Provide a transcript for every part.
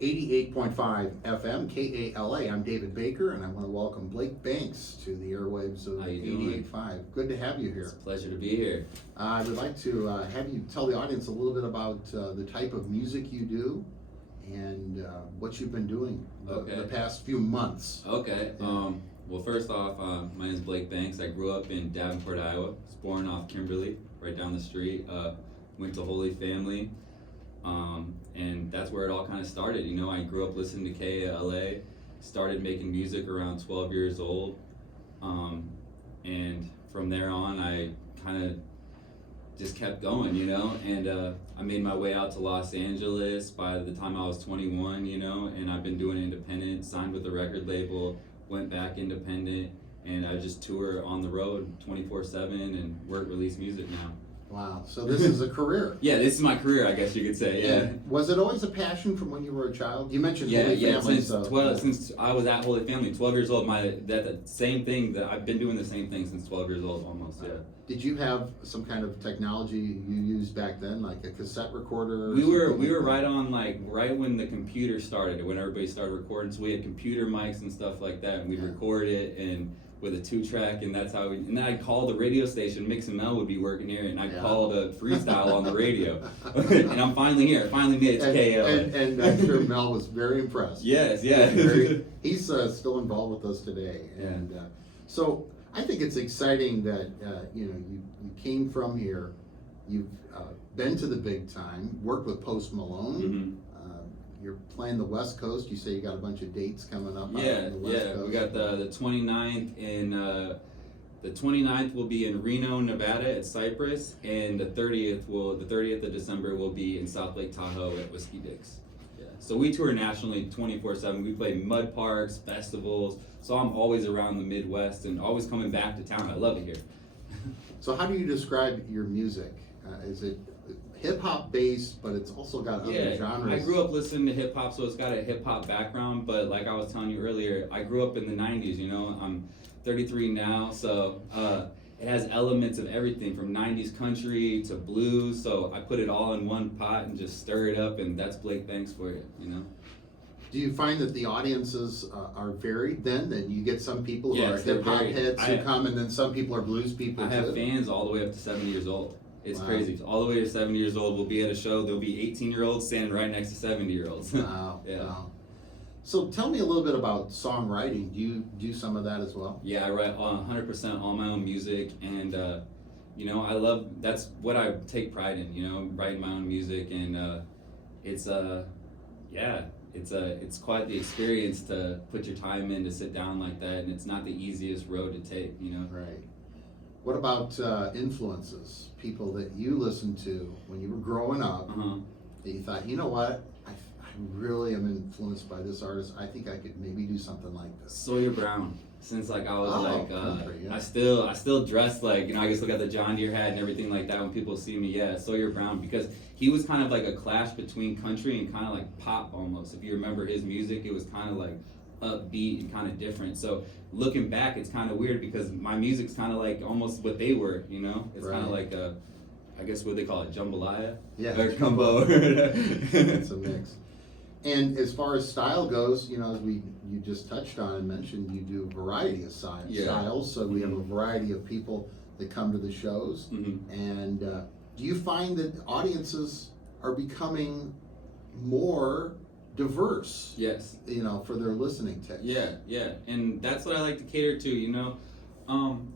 88.5 FM, KALA. I'm David Baker, and I want to welcome Blake Banks to the airwaves of How you doing? 88.5. Good to have you here. It's a pleasure to be here. I would like to have you tell the audience a little bit about the type of music you do and what you've been doing the past few months. Okay. Well, first off, my name is Blake Banks. I grew up in Davenport, Iowa. Was born off Kimberly, right down the street. Went to Holy Family. And that's where it all kind of started. You know, I grew up listening to KALA, started making music around 12 years old. And from there on, I kind of just kept going, you know, and I made my way out to Los Angeles by the time I was 21, you know, and I've been doing independent, signed with a record label, went back independent, and I just tour on the road 24/7 and release music now. Wow, so this is a career. Yeah, this is my career, I guess you could say, yeah. And was it always a passion from when you were a child? You mentioned Holy Family. Since I was at Holy Family, 12 years old, that same thing, that I've been doing the same thing since 12 years old almost, yeah. Did you have some kind of technology you used back then, like a cassette recorder? We were right on, right when the computer started, when everybody started recording, so we had computer mics and stuff like that, and we'd record it and with a 2-track, and that's how and then I'd call the radio station. Mix and Mel would be working here, and I'd call the freestyle on the radio. And I'm finally here. I finally made it to KL. And I'm sure Mel was very impressed. Yes, yeah. He's still involved with us today. And so I think it's exciting that you came from here. You've been to the big time, worked with Post Malone. Mm-hmm. You're playing the West Coast. You say you got a bunch of dates coming up. Yeah. We got the 29th in the 29th will be in Reno, Nevada at Cypress, and the 30th of December will be in South Lake Tahoe at Whiskey Dick's. Yeah. So we tour nationally 24/7. We play mud parks, festivals. So I'm always around the Midwest and always coming back to town. I love it here. So how do you describe your music? Is it hip-hop based, but it's also got other genres? I grew up listening to hip-hop, so it's got a hip-hop background, but like I was telling you earlier, I grew up in the 90s, you know. I'm 33 now, so it has elements of everything from 90s country to blues, so I put it all in one pot and just stir it up, and that's Blake Banks for you, you know. Do you find that the audiences are varied then? That you get some people who are hip-hop heads who come, and then some people are blues people too? I have fans all the way up to 70 years old. It's crazy. All the way to 70 years old, we'll be at a show, there'll be 18-year-olds standing right next to 70-year-olds. Wow. Yeah. Wow. So tell me a little bit about songwriting. Do you do some of that as well? Yeah, I write 100% all my own music, and you know, that's what I take pride in, you know, writing my own music, and it's quite the experience to put your time in, to sit down like that, and it's not the easiest road to take, you know. Right. What about influences? People that you listened to when you were growing up, that you thought, you know what, I really am influenced by this artist. I think I could maybe do something like this. Sawyer Brown. Since I was country, yeah. I still dress like, you know, I guess look at the John Deere hat and everything like that when people see me. Yeah, Sawyer Brown, because he was kind of like a clash between country and kind of like pop almost. If you remember his music, it was kind of like upbeat and kind of different. So looking back, it's kind of weird because my music's kind of like almost what they were, you know. It's kind of like I guess what they call it, jambalaya. Yeah. Or combo. It's a mix. And as far as style goes, you know, as you just touched on and mentioned, you do a variety of styles. So we have a variety of people that come to the shows. Mm-hmm. And do you find that audiences are becoming more diverse? Yes. You know, for their listening taste. Yeah. And that's what I like to cater to, you know.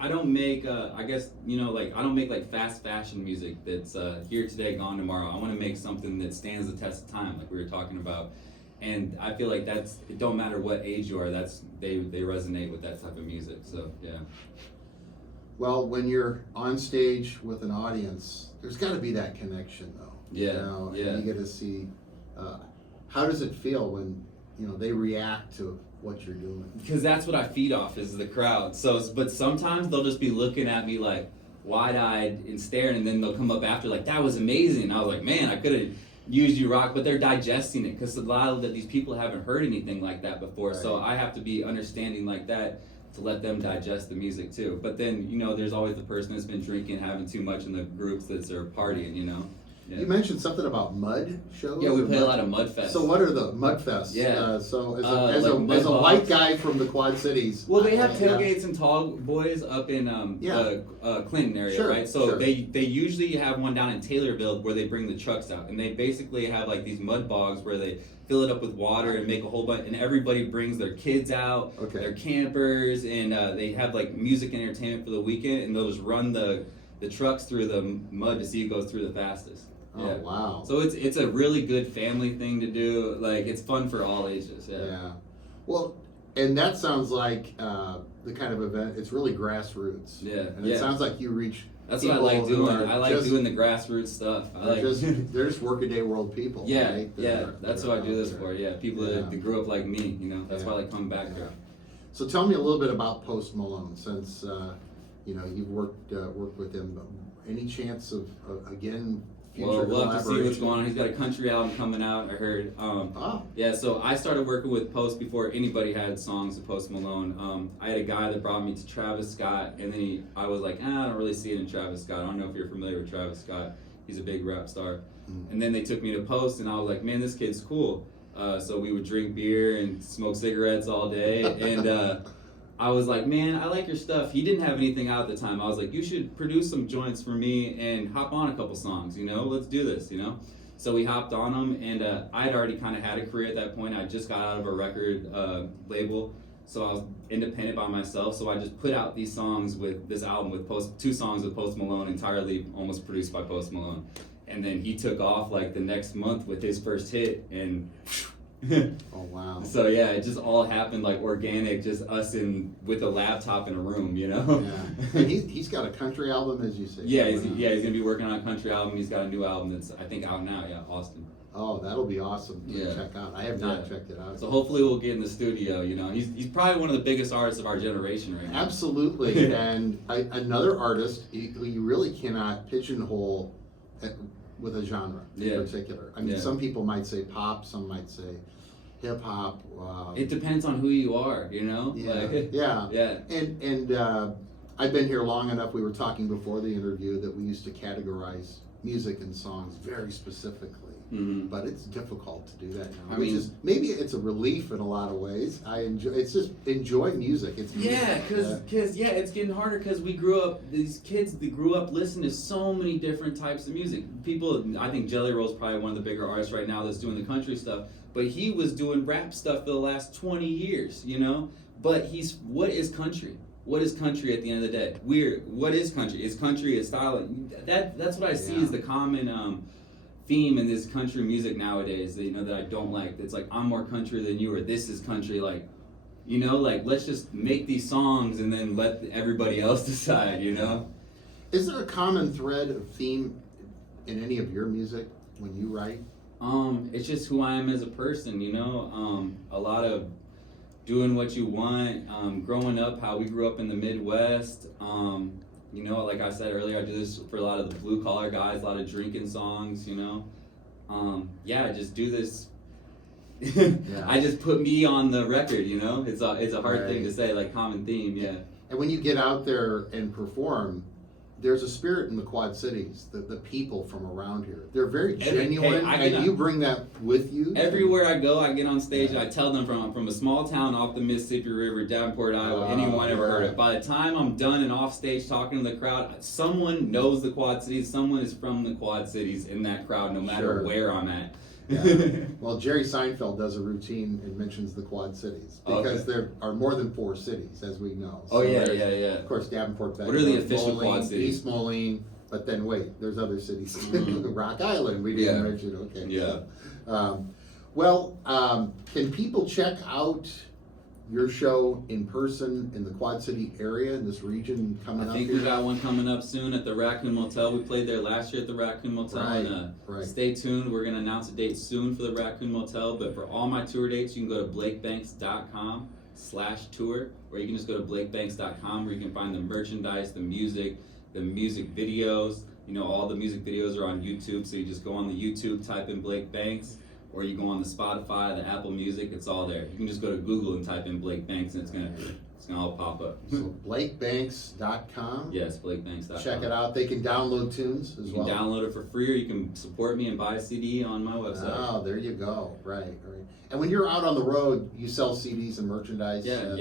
I don't make, I don't make like fast fashion music that's here today, gone tomorrow. I want to make something that stands the test of time, like we were talking about. And I feel like it don't matter what age you are, they resonate with that type of music. So yeah. Well, when you're on stage with an audience, there's got to be that connection, though. Yeah. You know, yeah. And you get to see how does it feel when they react to what you're doing. Because that's what I feed off is the crowd. So, but sometimes they'll just be looking at me like wide-eyed and staring, and then they'll come up after like, that was amazing. And I was like, man, I could have used you rock, but they're digesting it because a lot of these people haven't heard anything like that before. Right. So I have to be understanding like that to let them digest the music too. But then, there's always the person that's been drinking, having too much in the groups that's are partying, Yeah. You mentioned something about mud shows. Yeah, we play a lot of mud fests. So what are the mud fests? Yeah. So as like as a white guy from the Quad Cities. Well, they have tailgates and tall boys up in the Clinton area, Sure, right? So sure. they usually have one down in Taylorville where they bring the trucks out, and they basically have like these mud bogs where they fill it up with water and make a whole bunch, and everybody brings their kids out, their campers, and they have like music and entertainment for the weekend, and they'll just run the trucks through the mud to see who goes through the fastest. Oh, wow. So it's a really good family thing to do. Like, it's fun for all ages. Yeah. Well, and that sounds like the kind of event, it's really grassroots. Yeah. And it sounds like you reach That's what I like doing. I like doing the grassroots stuff. They're just workaday world people. Yeah, right? That's what I do this for. Yeah, people that grew up like me, you know. That's why I like coming back there. So tell me a little bit about Post Malone, since you've worked with him. Any chance of again future we'll have to see what's collaboration? going on. He's got a country album coming out, I heard. Yeah, so I started working with Post before anybody had songs with Post Malone. I had a guy that brought me to Travis Scott, and then I was like, I don't really see it in Travis Scott. I don't know if you're familiar with Travis Scott. He's a big rap star. And then they took me to Post, and I was like, man, this kid's cool. So we would drink beer and smoke cigarettes all day, and I was like, man, I like your stuff. He didn't have anything out at the time. I was like, you should produce some joints for me and hop on a couple songs, let's do this, So we hopped on them, and I'd already kind of had a career at that point. I just got out of a record label, so I was independent by myself. So I just put out these songs with this album with two songs with Post Malone, entirely almost produced by Post Malone. And then he took off like the next month with his first hit, and oh wow! So yeah, it just all happened like organic, just us with a laptop in a room, Yeah, and he's got a country album, as you say. Yeah, he's gonna be working on a country album. He's got a new album that's I think out now. Yeah, Austin. Oh, that'll be awesome to check out. I have not checked it out. So hopefully we'll get in the studio. He's probably one of the biggest artists of our generation right now. Absolutely, and another artist who you really cannot pigeonhole with a genre in particular. I mean, some people might say pop, some might say hip hop. It depends on who you are, Yeah. And I've been here long enough. We were talking before the interview that we used to categorize music and songs very specifically. Mm-hmm. But it's difficult to do that now. I mean, maybe it's a relief in a lot of ways. Enjoy music. It's music. Because it's getting harder because these kids that grew up listening to so many different types of music. People, I think Jelly Roll's probably one of the bigger artists right now that's doing the country stuff, but he was doing rap stuff for the last 20 years, But what is country? What is country at the end of the day? What is country? Is country a style? That's what I see as the common theme in this country music nowadays that I don't like. It's like, I'm more country than you, or this is country, let's just make these songs and then let everybody else decide, Is there a common thread of theme in any of your music when you write? It's just who I am as a person, a lot of doing what you want, growing up, how we grew up in the Midwest, like I said earlier, I do this for a lot of the blue collar guys, a lot of drinking songs, I just do this. I just put me on the record, It's a hard thing to say, like common theme, And when you get out there and perform, there's a spirit in the Quad Cities, the people from around here. They're very genuine, and you bring that with you. Everywhere I go, I get on stage, and I tell them from a small town off the Mississippi River, Davenport, Iowa, anyone ever heard it. By the time I'm done and off stage talking to the crowd, someone knows the Quad Cities, someone is from the Quad Cities in that crowd, no matter where I'm at. Well, Jerry Seinfeld does a routine and mentions the Quad Cities because there are more than 4 cities, as we know. So Of course, Davenport. What are the official Moline, Quad Cities? East Moline, but then wait, there's other cities. Rock Island, we didn't mention. Okay. Yeah. Can people check out your show in person in the Quad City area, in this region coming up? I think we got one coming up soon at the Raccoon Motel. We played there last year at the Raccoon Motel. Stay tuned. We're going to announce a date soon for the Raccoon Motel. But for all my tour dates, you can go to blakebanks.com/tour, or you can just go to blakebanks.com where you can find the merchandise, the music videos. All the music videos are on YouTube, so you just go on the YouTube, type in Blake Banks, or you go on the Spotify, the Apple Music, it's all there. You can just go to Google and type in Blake Banks, and it's going to It's gonna all pop up. So BlakeBanks.com. Yes, BlakeBanks.com. Check it out. They can download tunes as You well. can download it for free, or you can support me and buy a CD on my website. Oh, there you go. Right. And when you're out on the road, you sell CDs and merchandise. Yeah.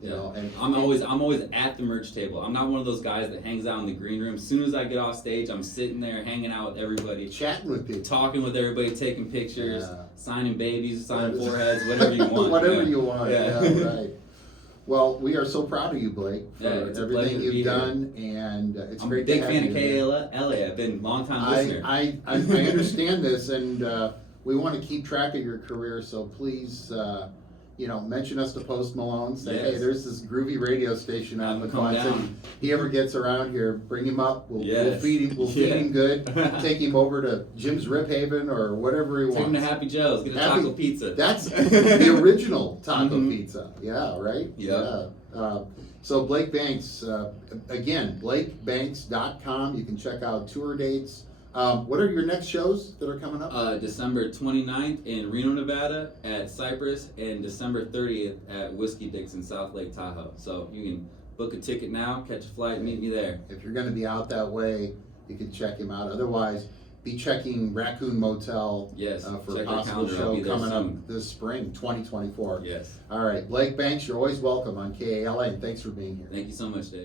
You know, and I'm always at the merch table. I'm not one of those guys that hangs out in the green room. As soon as I get off stage, I'm sitting there hanging out with everybody, chatting with people, talking with everybody, taking pictures, Yeah. signing babies, signing foreheads, whatever you want. Whatever yeah. you want. Yeah. Right. Well, we are so proud of you, Blake, for it's a everything pleasure to be you've here. done, and it's I'm a great big to have fan you of here. KLA. I've been a long time listener. I understand this, and we want to keep track of your career. So please, mention us to Post Malone. Say, Yes. hey, there's this groovy radio station on the Come Quad. down. If he ever gets around here, bring him up. We'll Yes. feed him. We'll feed him good. Take him over to Jim's Rib Haven or whatever he Take wants. him to Happy Joe's. Get a taco pizza. That's the original taco Mhm. pizza. Yeah, right? Yep. Yeah. So Blake Banks, again, BlakeBanks.com. You can check out tour dates. What are your next shows that are coming up? December 29th in Reno, Nevada at Cypress, and December 30th at Whiskey Dicks in South Lake Tahoe. So you can book a ticket now, catch a flight, meet me there. If you're going to be out that way, you can check him out. Otherwise, be checking Raccoon Motel Yes, for check a your possible calendar. I'll show be there coming up soon. this spring, 2024. Yes. All right, Blake Banks, you're always welcome on KALA, and thanks for being here. Thank you so much, Dave.